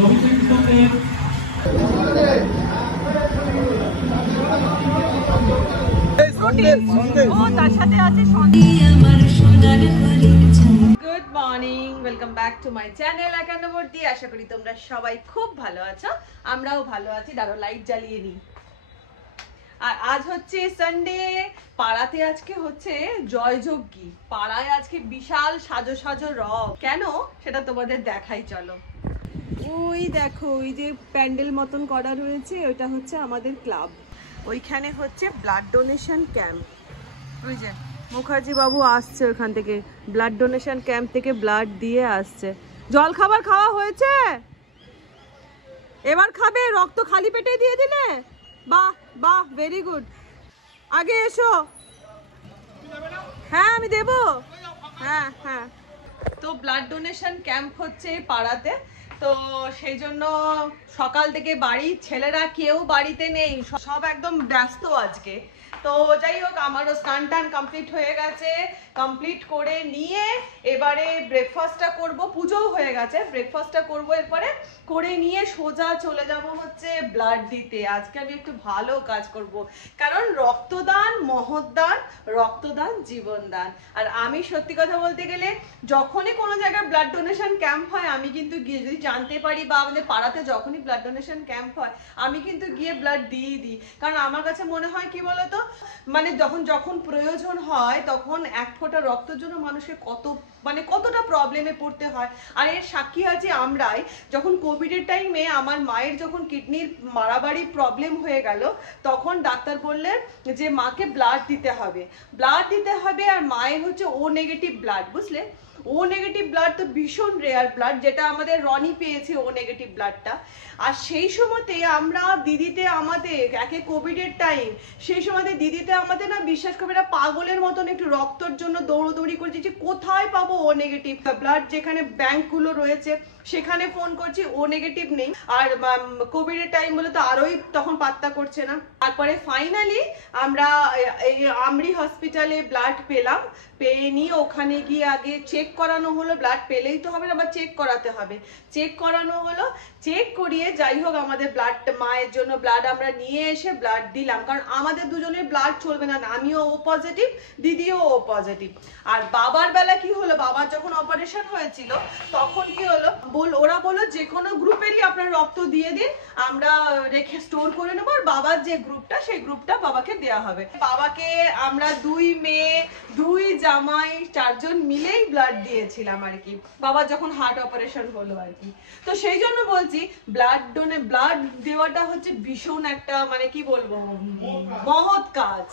Good morning, welcome back to my channel একান্নবর্তী। আশা করি তোমরা সবাই খুব ভালো আছো, আমরাও ভালো আছি। দাঁড়ো লাইট জ্বালিয়ে নি। আর আজ হচ্ছে সানডে, পাড়াতে আজকে হচ্ছে জয়যজ্ঞী। পাড়ায় আজকে বিশাল সাজো সাজো রব। কেন সেটা তোমাদের দেখাই, চলো। ওই দেখো, ওই যে প্যান্ডেল মতন করা রয়েছে, ওইটা হচ্ছে আমাদের ক্লাব। ওইখানে হচ্ছে ব্লাড ডোনেশন ক্যাম্প। ওই যে মুখার্জি বাবু আসছে ওখান থেকে, ব্লাড ডোনেশন ক্যাম্প থেকে ব্লাড দিয়ে আসছে। জল খাবার খাওয়া হয়েছে, এবার খাবে? রক্ত খালি পেটে দিয়ে দিলে? বাহ বাহ, ভেরি গুড। আগে এসো। হ্যাঁ আমি দেবো, হ্যাঁ হ্যাঁ। তো ব্লাড ডোনেশন ক্যাম্প হচ্ছে পাড়াতে, তো সেই জন্য সকাল থেকে বাড়ির ছেলেরা কেউ বাড়িতে নেই, সব একদম ব্যস্ত আজকে। তো যাই হোক, আমারও স্নান টান কমপ্লিট হয়ে গেছে। কমপ্লিট করে নিয়ে এবারে ব্রেকফাস্টটা করব। পুজোও হয়ে গেছে, ব্রেকফাস্টটা করব। এরপরে করে নিয়ে সোজা চলে যাব হচ্ছে ব্লাড দিতে। আজকে আমি একটু ভালো কাজ করব, কারণ রক্তদান মহৎদান, রক্তদান জীবনদান। আর আমি সত্যি কথা বলতে গেলে, যখনই কোনো জায়গায় ব্লাড ডোনেশন ক্যাম্প হয়, আমি কিন্তু গিয়ে, যদি জানতে পারি বা আমাদের পাড়াতে যখনই ব্লাড ডোনেশন ক্যাম্প হয়, আমি কিন্তু গিয়ে ব্লাড দিয়ে দিই। কারণ আমার কাছে মনে হয় কি বলতো, মানে যখন প্রয়োজন হয়, তখন এক ফোঁটা রক্তের জন্য মানুষকে কতটা প্রবলেমে পড়তে হয়। আর এর সাক্ষী আছে আমরাই। যখন কোভিডের টাইমে আমার মায়ের যখন কিডনির মারাবাড়ি প্রবলেম হয়ে গেল, তখন ডাক্তার বললেন যে মাকে ব্লাড দিতে হবে, ব্লাড দিতে হবে। আর মায়ের হচ্ছে ও নেগেটিভ ব্লাড, বুঝলে? ও নেগেটিভ ব্লাড তো ভীষণ রেয়ার ব্লাড, যেটা আমাদের রনি পেয়েছে ও নেগেটিভ ব্লাডটা। আর সেই সময়তে আমরা দিদিতে আমাদের একে কোভিডের টাইম, সেই সময়তে দিদিতে আমাদের না, বিশ্বাস করবে না, পাগলের মতন একটু রক্তর জন্য দৌড়দৌড়ি করছি যে কোথায় পাবো ও নেগেটিভ ব্লাড। যেখানে ব্যাংকগুলো রয়েছে সেখানে ফোন করছি, ও নেগেটিভ নেই। আর কোভিডের টাইম বলে তো আরোই তখন পাত্তা করছে না। তারপরে ফাইনালি আমরা এই আমরি হসপিটালে ব্লাড পেলাম। পেয়ে নিয়ে ওখানে গিয়ে আগে চেক করানো হলো। ব্লাড পেলেই তো হবে না, আবার চেক করাতে হবে। চেক করানো হলো, চেক করিয়ে যাই হোক আমাদের ব্লাড, মায়ের জন্য ব্লাড আমরা নিয়ে এসে ব্লাড দিলাম। কারণ আমাদের দুজনের ব্লাড চলবে না, আমিও ও পজিটিভ, দিদিও ও পজিটিভ। আর বাবার বেলা কি হলো, বাবার যখন অপারেশন হয়েছিল তখন কি হলো, ওরা বললো যে কোনো গ্রুপেরই আপনার রক্ত দিয়ে দিন, আমরা রেখে স্টোর করে নেবো। আর বাবার যে গ্রুপটা, সেই গ্রুপটা বাবাকে দেওয়া হবে। বাবাকে আমরা 2 মেয়ে 2 জামাই 4 জন মিলেই ব্লাড দিয়েছিলাম আর কি, বাবার যখন হার্ট অপারেশন হলো আর কি। তো সেই জন্য বলছি, ব্লাড দেওয়াটা হচ্ছে ভীষণ একটা, মানে কি বলবো, মহৎ কাজ।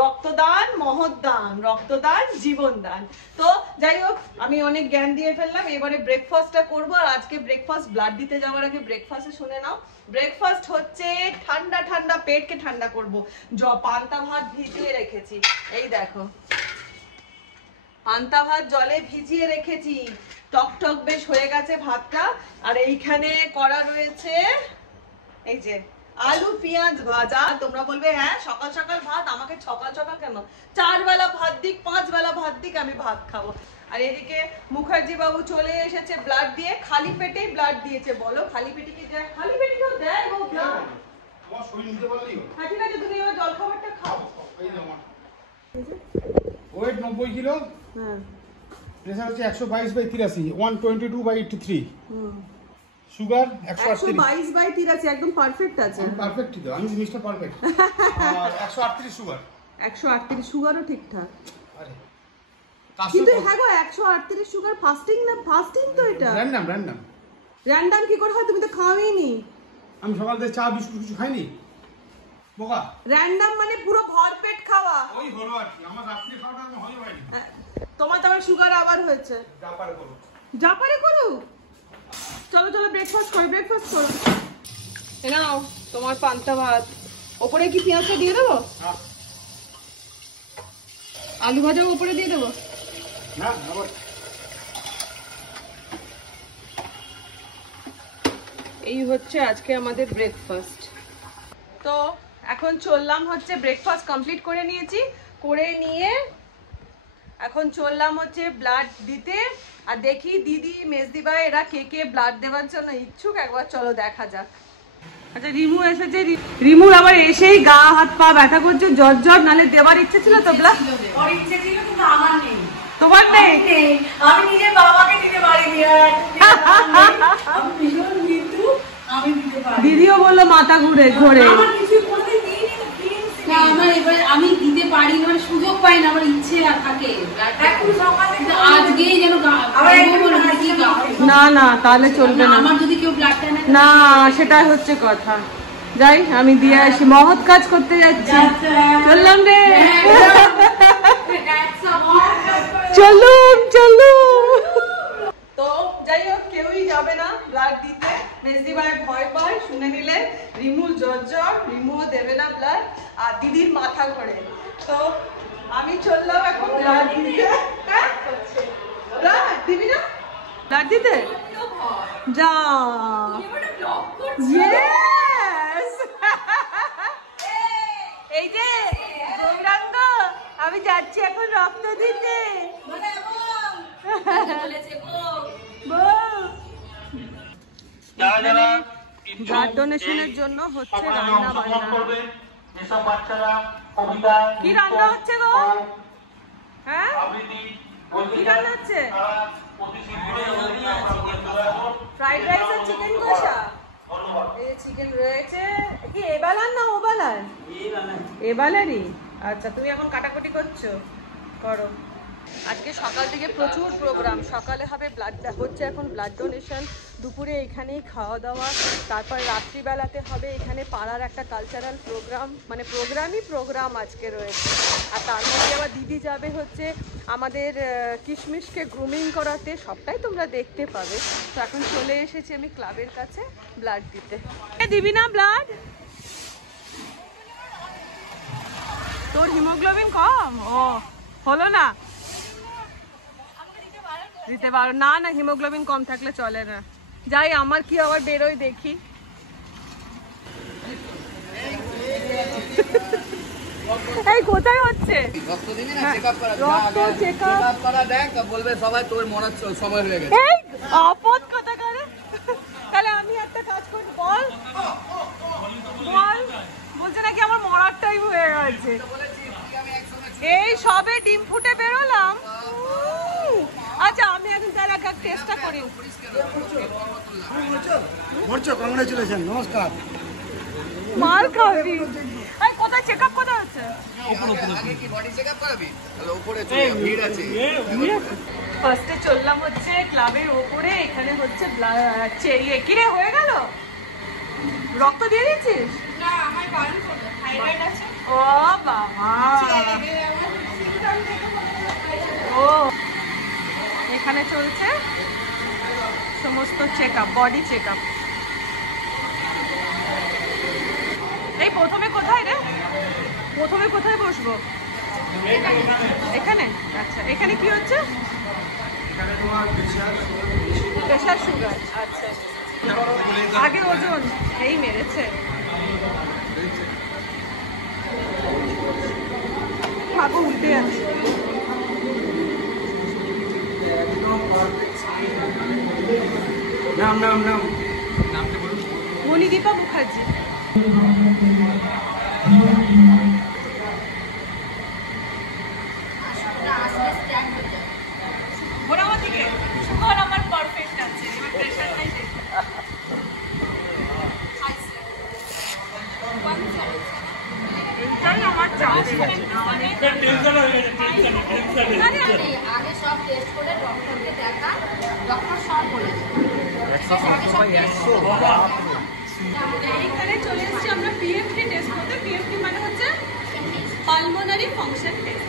রক্তদান মহৎদান, রক্তদান জীবনদান। তো যাই হোক, আমি অনেক জ্ঞান দিয়ে ফেললাম। এবারে ব্রেকফাস্টটা করবো। আর আজকে ব্রেকফাস্ট, ব্লাড দিতে যাওয়ার আগে ব্রেকফাস্টে শুনে নাও, ব্রেকফাস্ট হচ্ছে ঠান্ডা ঠান্ডা, পেটকে ঠান্ডা করবো। পান্তা ভাত ভিজিয়ে রেখেছি, এই দেখো পান্তা ভাত জলে ভিজিয়ে রেখেছি, টক টক বেশ হয়ে গেছে ভাতটা। আর এইখানে করা রয়েছে এই যে আলু পেঁয়াজ ভাজা। তোমরা বলবে হ্যাঁ সকাল সকাল ভাত, আমাকে সকাল সকাল কেন, 4 বেলা ভাত দিক 5 বেলা ভাত দিক, আমি ভাত খাবো। আর এদিকে মুখার্জি বাবু চলে এসেছে ব্লাড দিয়ে, খালি পেটেই ব্লাড দিয়েছে। বলো খালি পেটে কি দেয়? খালি পেটে কেউ দেয় গো ব্লাড? তোমার শরীর নিতে পারলেই হলো। হ্যাঁ ঠিক আছে, তুমি এবার জল খাবারটা খাও। এই নাও, ওয়েট 90 কিলো, হ্যাঁ, প্রেসার হচ্ছে 122/83, 122/83, সুগার 122/83, একদম পারফেক্ট আছে। আমি পারফেক্টই তো, আমি জিনিসটা পারফেক্ট। আর 138 সুগার, 138 সুগারও ঠিকঠাক। আরে কিন্তু হ্যাঁ গো, 138 সুগার ফাস্টিং না? ফাস্টিং তো এটা র্যান্ডম কি করে হয়? তুমি তো খাওয়াইনি। আমি সকাল থেকে চা বিস্কুট কিছু খাইনি বোকা। র্যান্ডম মানে পুরো ভরপেট খাওয়া। ওই হলো আর কি, আমার রাত্রি খাওয়াটা আমি হয়ই হয়নি। তোমার তো আবার সুগার আবার হয়েছে। জাপারে করো। চলো চলো ব্রেকফাস্ট করো, ব্রেকফাস্ট করো। এ নাও তোমার পান্তা ভাত। ওপরে কি পেঁয়াজটা দিয়ে দেবো? হ্যাঁ। আলু ভাজা ওপরে দিয়ে দেবো? না, এই হচ্ছে আজকে আমাদের ব্রেকফাস্ট। তো এখন চললাম হচ্ছে, ব্রেকফাস্ট কমপ্লিট করে নিয়েছি, করে নিয়ে এখন চললাম হচ্ছে ব্লাড দিতে। আর দেখি দিদি মেজদি ভাই এরা কে কে ব্লাড দেওয়ার জন্য ইচ্ছুক, একবার চলো দেখা যাক। আচ্ছা রিমু এসেছে, রিমুর আবার এসেই গা হাত পা ব্যথা করছে, জ্বর জ্বর, নালে দেওয়ার ইচ্ছে ছিল তো ব্লাড? ইচ্ছে ছিল কিন্তু আমার নেই। তোমার নেই? আমি নিজের বাবাকে দিতে পারিনি, আমি ভীষণ কিন্তু আমি দিতে পারি। দিদিও বললো মাথা ঘুরে ঘুরে। আমার কিছু কোনোদিন দিইনি তো না, আমার এবার আমি দিতে পারি না, মানে সুযোগ পাই না, আমার ইচ্ছে থাকে। এখন সকালে আজকেই যেন না না তাহলে চলবে না, আমার যদি কেউ ব্লাড দেয় না সেটাই হচ্ছে কথা। যাই আমি দিয়ে আসি, মহৎ কাজ করতে যাচ্ছি। চললাম রে, চলুন চলুন। তো যাই হোক কেউই যাবে না ব্লাড দিতে, মেজদি ভাই ভয় পায় শুনে নিলে। রিমুর জ্বর জ্বর, রিমুও দেবে না ব্লাড, আর দিদির মাথা ঘোরে। তো আমি চললাম এখন ব্লাড দিতে। ব্লাড দিবি না? ব্লাড দিতে যা। Yes! এই যে গৌরাঙ্গ, আমি যাচ্ছি এখন রক্ত দিতে। ব্লাড ডোনেশনের জন্য হচ্ছে রান্না বান্না। কি রান্না হচ্ছে গো? হ্যাঁ কি রান্না হচ্ছে? ফ্রাইড রাইস আর চিকেন কষা। এই চিকেন রয়েছে কি এবেলার না ওবেলার? এবেলারই। আচ্ছা তুমি এখন কাটাকুটি করছো, করো। আজকে সকাল থেকে প্রচুর প্রোগ্রাম। সকালে হবে ব্লাড, হচ্ছে এখন ব্লাড ডোনেশন, দুপুরে এখানেই খাওয়া দাওয়া, তারপর রাত্রিবেলাতে হবে এখানে পাড়ার একটা কালচারাল প্রোগ্রাম, মানে প্রোগ্রাম আজকে রয়েছে। আর তার মধ্যে আবার দিদি যাবে হচ্ছে আমাদের কিশমিশকে গ্রুমিং করাতে, সবটাই তোমরা দেখতে পাবে। তো এখন চলে এসেছি আমি ক্লাবের কাছে ব্লাড দিতে। দিবি না ব্লাড? তোর হিমোগ্লোবিন কম? ও হলো না, দিতে পারো না? না হিমোগ্লোবিন কম থাকলে চলে না। যাই আমার কি আবার বেরোয় দেখি। এই কোথায় হচ্ছে রক্ত দিবি না? চেকআপ করা, দেখ বলবে সবাই তোর মনে সময় হয়ে গেছে। এই আপদ কথা করে। তাহলে আমি একটা কাজ করি, বল বল। বলছে নাকি আমার মরার টাইম হয়ে গেছে। এই সবে ডিম ফুটে বেরোলাম। আচ্ছা আমি এখন তাহলে একটা টেস্টটা করি। কংগ্রেচুলেশন, নমস্কার। মার খাবি। এই কোথায় চেকআপ কোথায় হচ্ছে? আগে কি বডি চেকআপ করাবি? তাহলে উপরে চলে ভিড় আছে। ফার্স্টে চললাম হচ্ছে ক্লাবের উপরে, এখানে হচ্ছে কি রে হয়ে গেল? রক্ত দিয়ে দিয়েছিস? না আমার বারণ করবে, থাইরয়েড আছে। ও বাবা, ও এখানে চলছে সমস্ত চেকআপ, বডি চেকআপ। এই প্রথমে কোথায় রে? প্রথমে কোথায় বসবো? এখানে? আচ্ছা এখানে কি হচ্ছে? Pressure sugar. আচ্ছা আগে ওজন এই মেরেছে। খাবো উঠতে যাচ্ছে। নাম নাম নাম মণিদীপা মুখার্জি। সুগার আমার পারফেক্ট আছে, এবার প্রেশারটাই দেখি। এইটাই আমার চাপ। আগে সব টেস্ট করে ডক্টরকে দেখা, ডক্টর সব বলে দেবে। এইখানে চলে এসেছি আমরা পিএফটি টেস্ট করতে। পিএফটি মানে হচ্ছে পালমোনারি ফাংশন টেস্ট।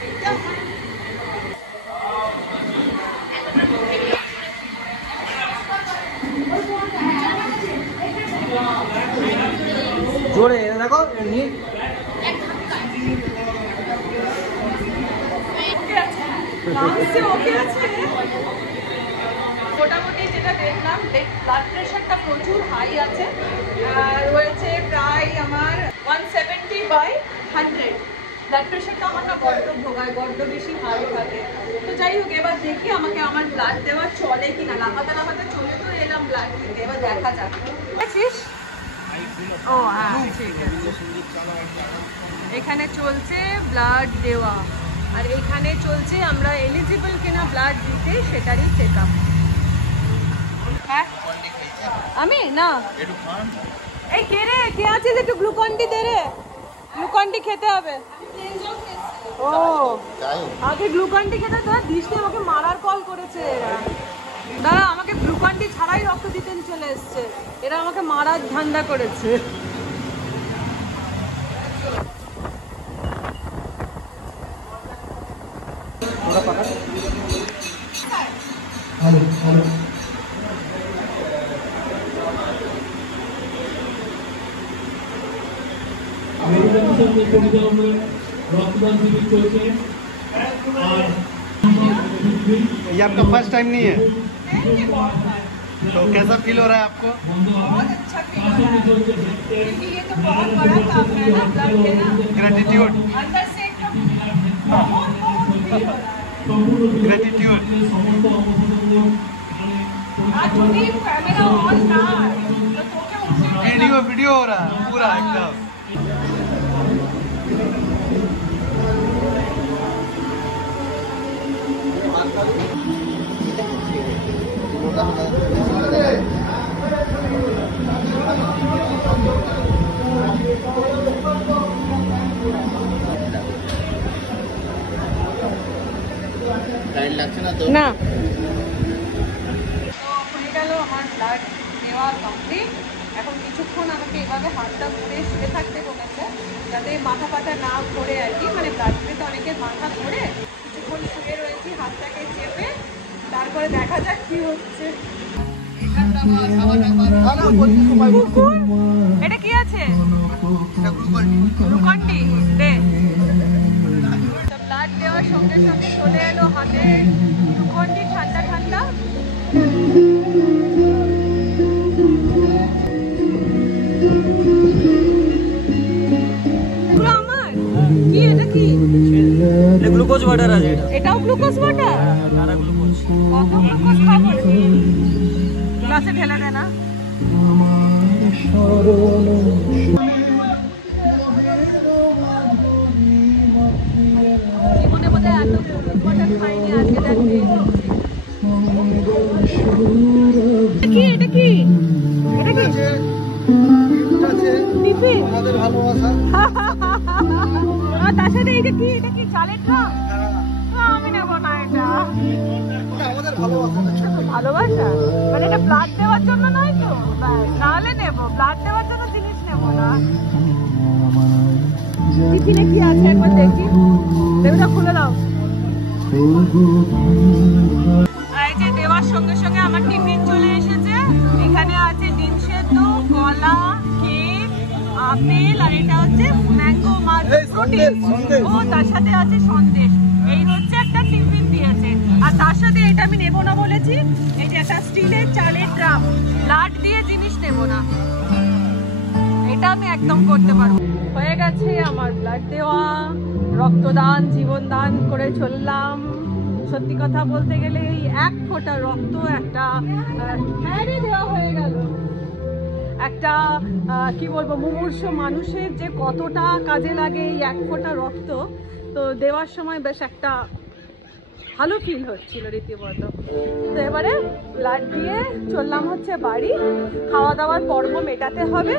জোরে দেখো নিয়ে মোটামুটি যেটা দেখলাম, ব্লাড প্রেশারটা প্রচুর হাই আছে, রয়েছে প্রায় আমার 170/100। ব্লাড প্রেশারটা আমার না বড্ড ভোগায়, বড্ড বেশি হাই থাকে। তো যাই হোক, এবার দেখি আমাকে আমার ব্লাড দেওয়া চলে কিনা। লাফাতে লাফাতে চলে তো এলাম ব্লাড দিতে, এবার দেখা যাক। বুঝছিস? ও হ্যাঁ ঠিক আছে। এখানে চলছে ব্লাড দেওয়া, আর এখানে চলছে আমরা এলিজিবল কিনা ব্লাড দিতে সেটারই চেক আপ। হ্যাঁ আমি না, এই কে রে, কে আছিস? একটু গ্লুকন-ডি দে রে, গ্লুকন-ডি খেতে হবে। ও আগে গ্লুকন-ডি খেতে দিস নি, আমাকে মারার কল করেছে এরা। দাদা আমাকে গ্লুকন-ডি ছাড়াই রক্ত দিতে চলে এসছে, এরা আমাকে মারার ধান্দা করেছে। ये आपका फर्स्ट टाइम नहीं है, तो कैसा फील हो रहा है आपको? बहुत अच्छा फील हो रहा है, क्योंकि ये तो बहुत बड़ा काम है ना, ब्लड देना। ग्रेटिट्यूड, अंदर से एकदम बहुत फील हो रहा है। ग्रेटिट्यूड। आज भी कैमरा ऑन था, तो क्या वीडियो वीडियो हो रहा है पूरा एकदम। টাইম লাগছে না তো? না তো হয়ে গেল আমার ব্লাড দেওয়া কমপ্লিট। এখন কিছুক্ষণ আমাকে এভাবে হাতটা ধরে শুয়ে থাকতে বলেছে, যাতে মাথা পাতা না ঘোরে আর কি, মানে ব্লাড দিতে অনেকের মাথা ঘোরে। কিছুক্ষণ শুয়ে রয়েছি হাতটাকে চেপে, তারপরে দেখা যাক কি হচ্ছে। এটা কি আছে? গ্লুকন-ডি দে। ব্লাড দেওয়ার সঙ্গে সঙ্গে চলে এলো হাতে গ্লুকন-ডি ঠান্ডা ঠান্ডা। আমার কি এটা কি? গ্লুকোজ ওয়াটার আছে এটা। এটাও গ্লুকোজ ওয়াটার? সারা গ্লুকোজ। কত গ্লুকোজ খাবো? গ্লাসে ঢেলে দে না। জীবনে বোধহয় এত গ্লুকোজ ওয়াটার খাইনি, আজকে দেখি। এটা কি? এটা কি? টিফিন? আমাদের ভালোবাসা। আর তার সাথে এটা কি? এটা কি চালের ড্রাম? আমি নেবো না এটা। আমাদের ভালোবাসা। ভালোবাসা মানে এটা ব্লাড দেওয়ার জন্য নয় তো? নাহলে নেবো, ব্লাড দেওয়ার জন্য জিনিস নেবো না। টিফিনে কি আছে একবার দেখি, দেবটা খুলে দাও। এই যে দেওয়ার সঙ্গে সঙ্গে আমার টিফিন চলে এসেছে। এখানে আছে ডিম সেদ্ধ, কলা, কেক, আপেল, আর এটা হচ্ছে ম্যাঙ্গো প্রোটিন। ও তার সাথে আছে সন্দেশ। এই হচ্ছে একটা টিফিন দিয়েছে, আর তার সাথে এটা আমি নেবো না বলেছি, এই যে একটা স্টিলের চালের ড্রাম। ব্লাড দিয়ে জিনিস নেবো না, এটা আমি একদম করতে পারবো। হয়ে গেছে আমার ব্লাড দেওয়া, রক্তদান, জীবনদান করে চললাম। সত্যি কথা বলতে গেলে এই এক ফোঁটা রক্ত একটা দেওয়া হয়ে গেল। একটা কি বলবো, মুমূর্ষু মানুষের যে কতটা কাজে লাগে এই এক ফোঁটা রক্ত, তো দেওয়ার সময় বেশ একটা ভালো ফিল হচ্ছিল রীতিমতো। তো এবারে ব্লাড দিয়ে চললাম হচ্ছে বাড়ি, খাওয়া দাওয়ার পর্ব মেটাতে হবে।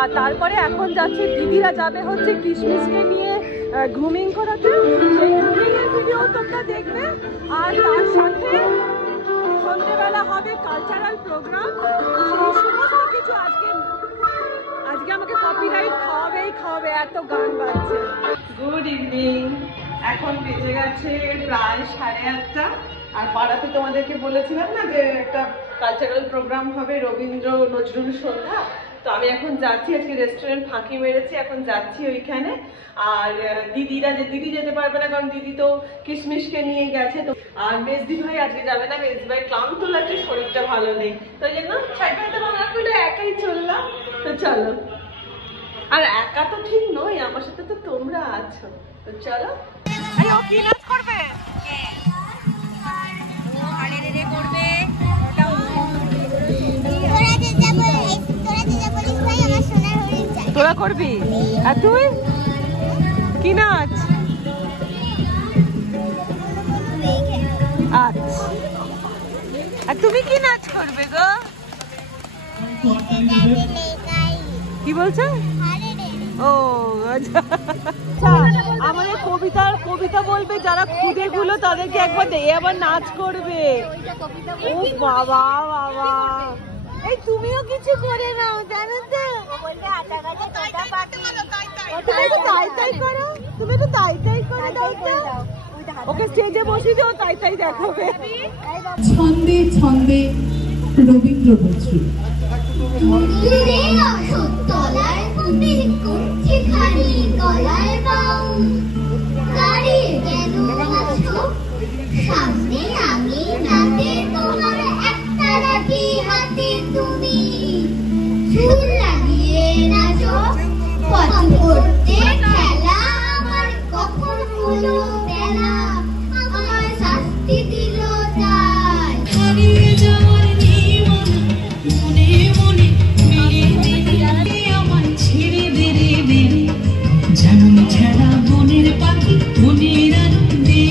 আর তারপরে এখন যাচ্ছে, দিদিরা যাবে হচ্ছে কিশমিশকে নিয়ে গ্রুমিং করাতে, সেই গ্রুমিংয়ের ভিডিও তোমরা দেখবে। আর তার সাথে সন্ধ্যেবেলা হবে কালচারাল প্রোগ্রাম, সেই সমস্ত কিছু। আজকে আমাকে কপিরাইট খাওয়াবে, এত গান বাজছে। গুড ইভিনিং, এখন বেজে গেছে প্রায় 8:30। আর পাড়াতে তোমাদেরকে বলেছিলাম না যে একটা কালচারাল প্রোগ্রাম হবে, রবীন্দ্র নজরুল সন্ধ্যা। তো আমি এখন যাচ্ছি, আজকে রেস্টুরেন্ট ফাঁকি মেরেছি, এখন যাচ্ছি ওইখানে। আর দিদি যেতে পারবে না, কারণ দিদি তো কিশমিশকে নিয়ে গেছে। তো আর মেজদি ভাই আজকে যাবে না, মেজদি ভাই ক্লান্ত লাগছে, শরীরটা ভালো নেই, তো ওই জন্য সাইকেলটা ভাঙা করলে একাই চললাম। তো চলো, আর একা তো ঠিক নই, আমার সাথে তো তোমরা আছো। তো চলো। এই ও কি নাচ করবে? তোরা করবি? আর তুই কি নাচ? আচ্ছা, আর তুমি কি নাচ করবে গো? কি বলছো? ও আচ্ছা, আমাদের কবিতা বলবে যারা খুদে গুলো তাদেরকে একবার দিয়ে আবার নাচ করবে। ও বাবা বাবা, এই তুমিও কিছু করে নাও জানো তো? তুমি একটু তাই তাই করো, তুমি একটু তাই তাই করো দাও তো। ওকে স্টেজে বসিয়ে দাও, তাই তাই দেখাবে। ছন্দে ছন্দে রবীন্দ্র বসু। সামনে আমি রাতে তোমার একটা রাতি হাতে তুমি চুল লাগিয়ে নাচো পথ করতে খেলা আমার কখন হলো বেলা আমার শাস্তি দিল তাই হারিয়ে যাওয়ার মনে মনে মিলে আমার ছেড়ে বেড়ে বেড়ে যেমন ছেড়া বনের পাখি মনের আনন্দে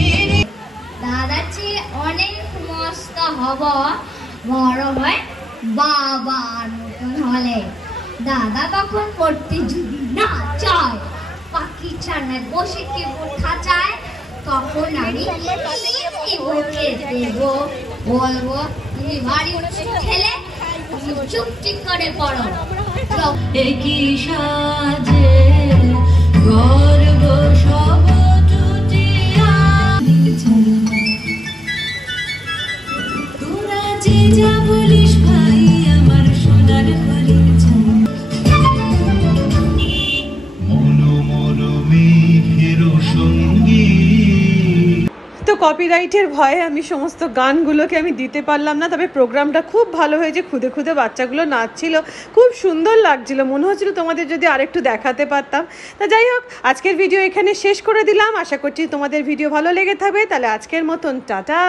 দাদার চেয়ে অনেক মস্ত হব বড় হয় বাবার মতন হলে দাদা তখন পড়তে যদি না চায় পাখি ছানায় বসে কেবল খাঁচায় তখন আমি ওকে দেব বলবো তুমি বাড়ি ছেলে চুপটি করে পড়ো একই সাজে গর্ব সব তোরা যে যা বলিস ভাই আমার সোনার ঘরে তো কপিরাইটের ভয়ে আমি সমস্ত গানগুলোকে আমি দিতে পারলাম না, তবে প্রোগ্রামটা খুব ভালো হয়েছে। খুদে খুদে বাচ্চাগুলো নাচছিল, খুব সুন্দর লাগছিল, মনে হচ্ছিল তোমাদের যদি আরেকটু দেখাতে পারতাম। তা যাই হোক, আজকের ভিডিও এখানে শেষ করে দিলাম। আশা করছি তোমাদের ভিডিও ভালো লেগে থাকবে। তাহলে আজকের মতন টাটা।